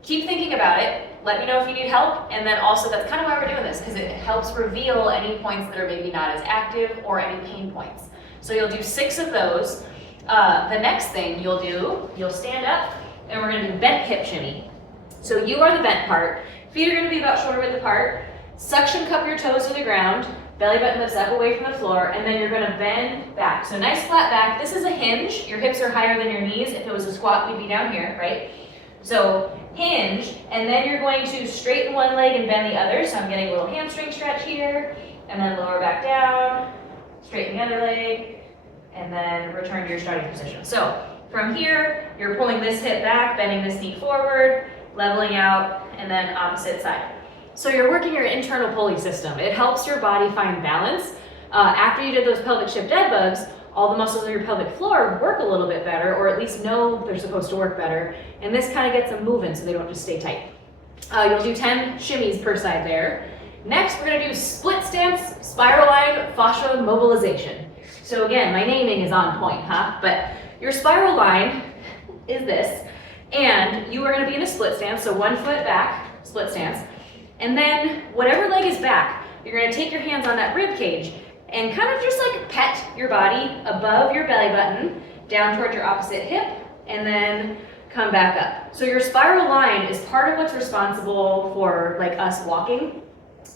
keep thinking about it. Let me know if you need help. And then also, that's kind of why we're doing this, because it helps reveal any points that are maybe not as active or any pain points. So you'll do 6 of those. The next thing you'll do, you'll stand up and we're going to do bent hip shimmy. So you are the bent part. Feet are going to be about shoulder width apart. Suction cup your toes to the ground. Belly button lifts up away from the floor, and then you're going to bend back. So nice flat back. This is a hinge. Your hips are higher than your knees. If it was a squat, we'd be down here, right? So hinge, and then you're going to straighten one leg and bend the other. So I'm getting a little hamstring stretch here, and then lower back down, straighten the other leg, and then return to your starting position. So from here, you're pulling this hip back, bending this knee forward, leveling out, and then opposite side. So you're working your internal pulley system. It helps your body find balance. After you did those pelvic shift dead bugs, all the muscles in your pelvic floor work a little bit better, or at least know they're supposed to work better. And this kind of gets them moving so they don't just stay tight. You'll do 10 shimmies per side there. Next, we're going to do split stance, spiral line, fascia mobilization. So again, my naming is on point, huh? But your spiral line is this. And you are going to be in a split stance, so 1 foot back, split stance. And then whatever leg is back, you're going to take your hands on that rib cage and kind of just like pet your body above your belly button, down towards your opposite hip, and then come back up. So your spiral line is part of what's responsible for like us walking,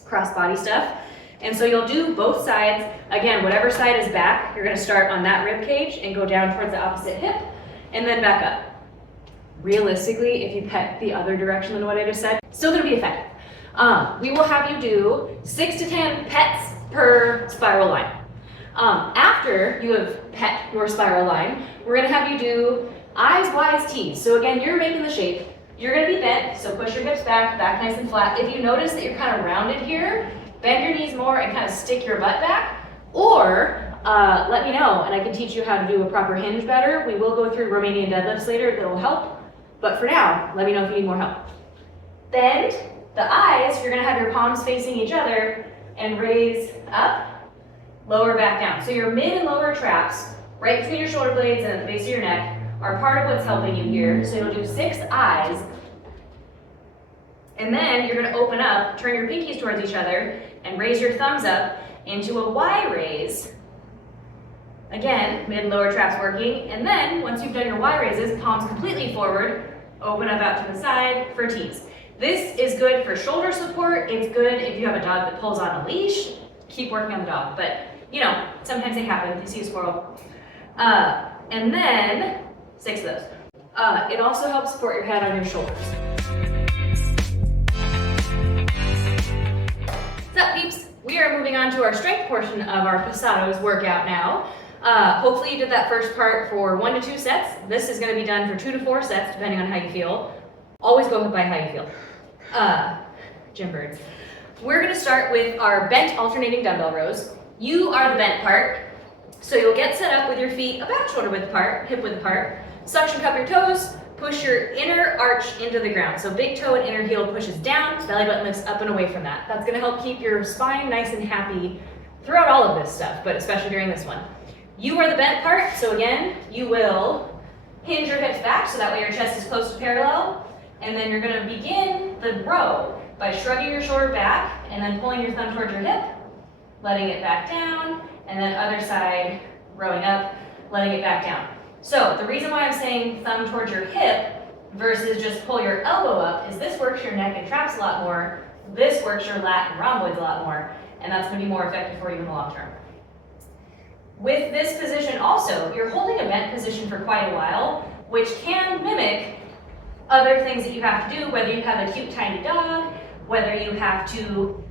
cross body stuff. And so you'll do both sides. Again, whatever side is back, you're going to start on that rib cage and go down towards the opposite hip, and then back up. Realistically, if you pet the other direction than what I just said, still going to be effective. We will have you do 6 to 10 pets per spiral line. After you have pet your spiral line, we're going to have you do eyes, wise, T's. So again, you're making the shape. You're going to be bent, so push your hips back nice and flat. If you notice that you're kind of rounded here, bend your knees more and kind of stick your butt back. Or let me know, and I can teach you how to do a proper hinge better. We will go through Romanian deadlifts later that will help. But for now, let me know if you need more help. Bend the eyes, you're gonna have your palms facing each other and raise up, lower back down. So your mid and lower traps, right between your shoulder blades and at the base of your neck, are part of what's helping you here. So you'll do 6 eyes. And then you're gonna open up, turn your pinkies towards each other, and raise your thumbs up into a Y raise. Again, mid and lower traps working. And then, once you've done your Y raises, palms completely forward, open up out to the side for T's. This is good for shoulder support. It's good if you have a dog that pulls on a leash. Keep working on the dog, but you know, sometimes they happen. You see a squirrel. And then 6 of those. It also helps support your head on your shoulders. What's up, peeps? We are moving on to our strength portion of our Pasado'S workout now. Hopefully you did that first part for 1 to 2 sets. This is going to be done for 2 to 4 sets, depending on how you feel. Always go by how you feel. Gym birds. We're going to start with our bent alternating dumbbell rows. You are the bent part, so you'll get set up with your feet about shoulder width apart, hip width apart. Suction cup your toes, push your inner arch into the ground. So big toe and inner heel pushes down, belly button lifts up and away from that. That's going to help keep your spine nice and happy throughout all of this stuff, but especially during this one. You are the bent part, so again, you will hinge your hips back so that way your chest is close to parallel, and then you're going to begin the row by shrugging your shoulder back and then pulling your thumb towards your hip, letting it back down, and then other side, rowing up, letting it back down. So the reason why I'm saying thumb towards your hip versus just pull your elbow up is this works your neck and traps a lot more, this works your lat and rhomboids a lot more, and that's going to be more effective for you in the long term. With this position also, you're holding a bent position for quite a while, which can mimic other things that you have to do, whether you have a cute tiny dog, whether you have to,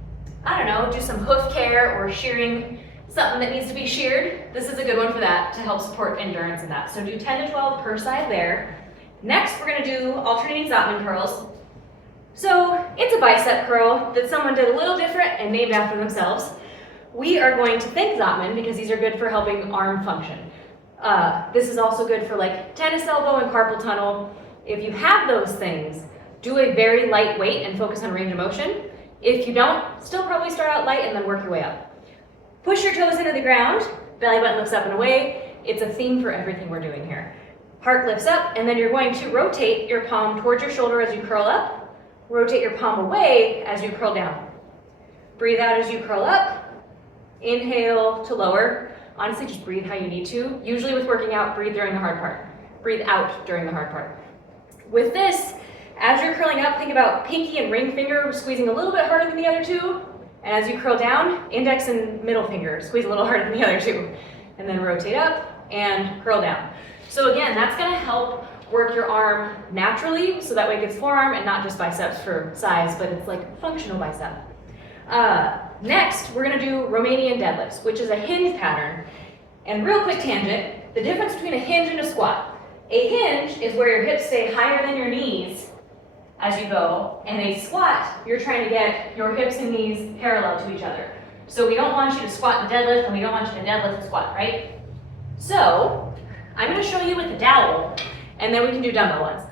I don't know, do some hoof care or shearing something that needs to be sheared. This is a good one for that to help support endurance in that. So do 10 to 12 per side there. Next, we're going to do alternating ZOTTMAN curls. So it's a bicep curl that someone did a little different and named after themselves. We are going to thank ZOTTMAN because these are good for helping arm function. This is also good for like tennis elbow and carpal tunnel. If you have those things, do a very light weight and focus on range of motion. If you don't, still probably start out light and then work your way up. Push your toes into the ground, belly button lifts up and away. It's a theme for everything we're doing here. Heart lifts up, and then you're going to rotate your palm towards your shoulder as you curl up, rotate your palm away as you curl down. Breathe out as you curl up, inhale to lower. Honestly, just breathe how you need to. Usually with working out, breathe during the hard part. Breathe out during the hard part. With this, as you're curling up, think about pinky and ring finger squeezing a little bit harder than the other two. And as you curl down, index and middle finger squeeze a little harder than the other two. And then rotate up and curl down. So again, that's gonna help work your arm naturally, so that way it gets forearm and not just biceps for size, but it's like functional bicep. Next, we're gonna do Romanian deadlifts, which is a hinge pattern. And real quick tangent, the difference between a hinge and a squat. A hinge is where your hips stay higher than your knees as you go, and a squat, you're trying to get your hips and knees parallel to each other. So we don't want you to squat and deadlift, and we don't want you to deadlift and squat, right? So I'm going to show you with the dowel, and then we can do dumbbell ones.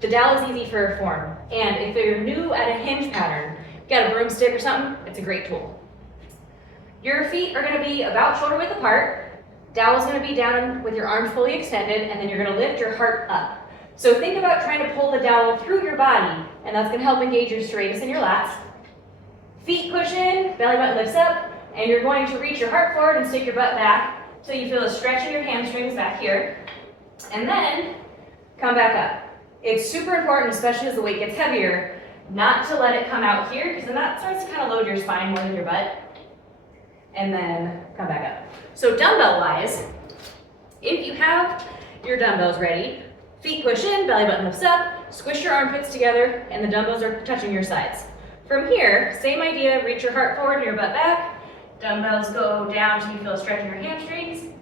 The dowel is easy for form, and if you're new at a hinge pattern, you got a broomstick or something, it's a great tool. Your feet are going to be about shoulder width apart. Dowel's going to be down with your arms fully extended, and then you're going to lift your heart up. So think about trying to pull the dowel through your body, and that's going to help engage your serratus and your lats. Feet push in, belly button lifts up, and you're going to reach your heart forward and stick your butt back so you feel a stretch in your hamstrings back here. And then come back up. It's super important, especially as the weight gets heavier, not to let it come out here, because then that starts to kind of load your spine more than your butt. And then come back up. So dumbbell-wise, if you have your dumbbells ready, feet push in, belly button lifts up, squish your armpits together, and the dumbbells are touching your sides. From here, same idea, reach your heart forward and your butt back, dumbbells go down till you feel a stretch in your hamstrings,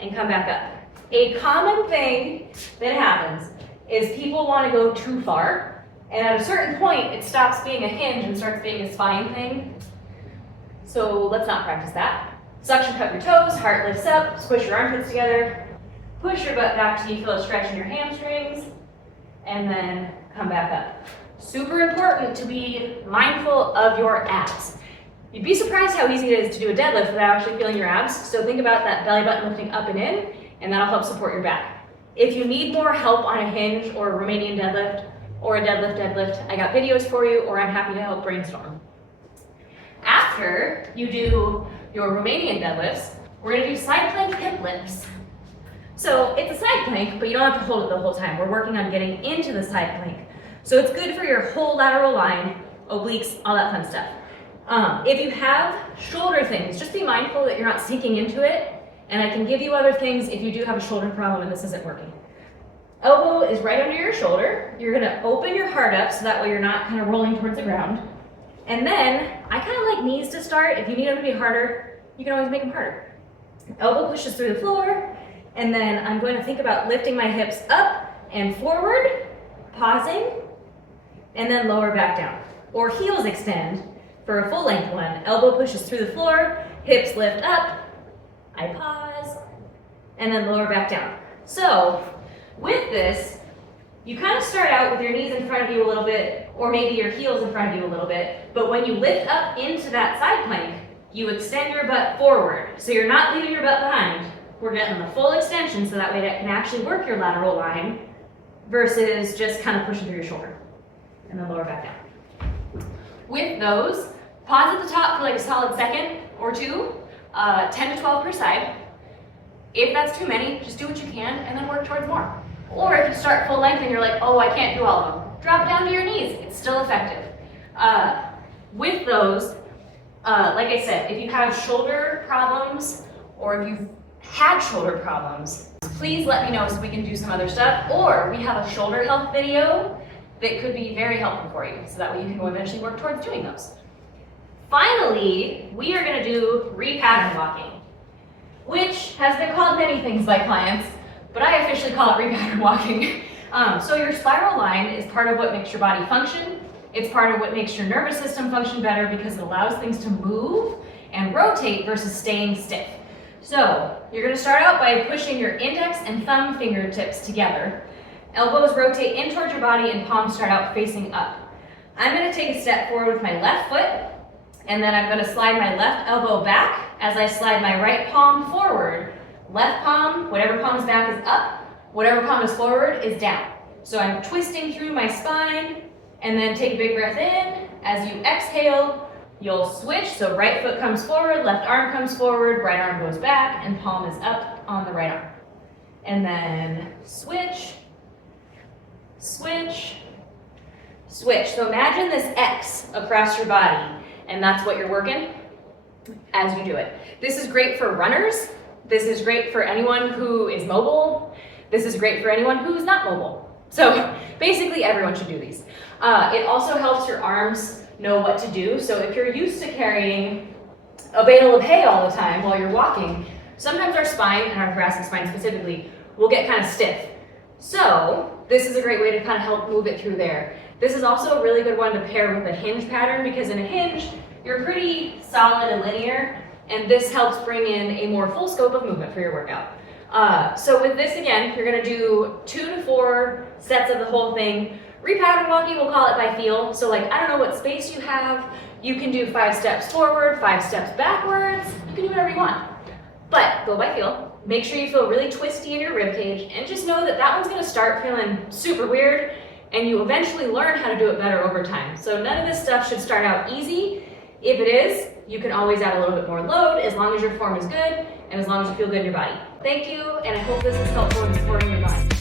and come back up. A common thing that happens is people want to go too far, and at a certain point, it stops being a hinge and starts being a spine thing. So let's not practice that. Suction cup your toes, heart lifts up, squish your armpits together, push your butt back till you feel a stretch in your hamstrings, and then come back up. Super important to be mindful of your abs. You'd be surprised how easy it is to do a deadlift without actually feeling your abs. So think about that belly button lifting up and in, and that'll help support your back. If you need more help on a hinge or a Romanian deadlift or a deadlift, I got videos for you, or I'm happy to help brainstorm. After you do your Romanian deadlifts, we're gonna do side plank hip lifts. So it's a side plank, but you don't have to hold it the whole time. We're working on getting into the side plank. So it's good for your whole lateral line, obliques, all that fun stuff. If you have shoulder things, just be mindful that you're not sinking into it, and I can give you other things if you do have a shoulder problem and this isn't working. Elbow is right under your shoulder. You're gonna open your heart up so that way you're not kind of rolling towards the ground. And then, I kind of like knees to start. If you need them to be harder, you can always make them harder. Elbow pushes through the floor, and then I'm going to think about lifting my hips up and forward, pausing, and then lower back down. Or heels extend for a full length one. Elbow pushes through the floor, hips lift up, I pause, and then lower back down. So, with this, you kind of start out with your knees in front of you a little bit, or maybe your heels in front of you a little bit, but when you lift up into that side plank, you extend your butt forward. So you're not leaving your butt behind. We're getting the full extension so that way that can actually work your lateral line versus just kind of pushing through your shoulder. And then lower back down. With those, pause at the top for like a solid second or two, 10 to 12 per side. If that's too many, just do what you can and then work towards more. Or if you start full length and you're like, oh, I can't do all of them, drop down to your knees. It's still effective. With those, like I said, if you have shoulder problems or if you've had shoulder problems, please let me know so we can do some other stuff. Or we have a shoulder health video that could be very helpful for you, so that way you can eventually work towards doing those. Finally, we are gonna do re-pattern walking, which has been called many things by clients, but I officially call it re-pattern walking. So your spiral line is part of what makes your body function. It's part of what makes your nervous system function better because it allows things to move and rotate versus staying stiff. So you're gonna start out by pushing your index and thumb fingertips together. Elbows rotate in towards your body and palms start out facing up. I'm gonna take a step forward with my left foot, and then I'm gonna slide my left elbow back as I slide my right palm forward. Left palm, whatever palm is back is up, whatever palm is forward is down. So I'm twisting through my spine, and then take a big breath in. As you exhale, you'll switch, so right foot comes forward, left arm comes forward, right arm goes back, and palm is up on the right arm. And then switch, switch, switch. So imagine this X across your body, and that's what you're working as you do it. This is great for runners. This is great for anyone who is mobile. This is great for anyone who's not mobile. So basically everyone should do these. It also helps your arms know what to do. So if you're used to carrying a bale of hay all the time while you're walking, sometimes our spine, and our thoracic spine specifically, will get kind of stiff. So this is a great way to kind of help move it through there. This is also a really good one to pair with a hinge pattern, because in a hinge, you're pretty solid and linear, and this helps bring in a more full scope of movement for your workout. So with this, again, you're gonna do 2 to 4 sets of the whole thing. Re-pattern walking, we'll call it by feel. So like, I don't know what space you have. You can do 5 steps forward, 5 steps backwards. You can do whatever you want, but go by feel. Make sure you feel really twisty in your rib cage, and just know that that one's gonna start feeling super weird, and you eventually learn how to do it better over time. So none of this stuff should start out easy. If it is, you can always add a little bit more load as long as your form is good and as long as you feel good in your body. Thank you, and I hope this is helpful in supporting your body.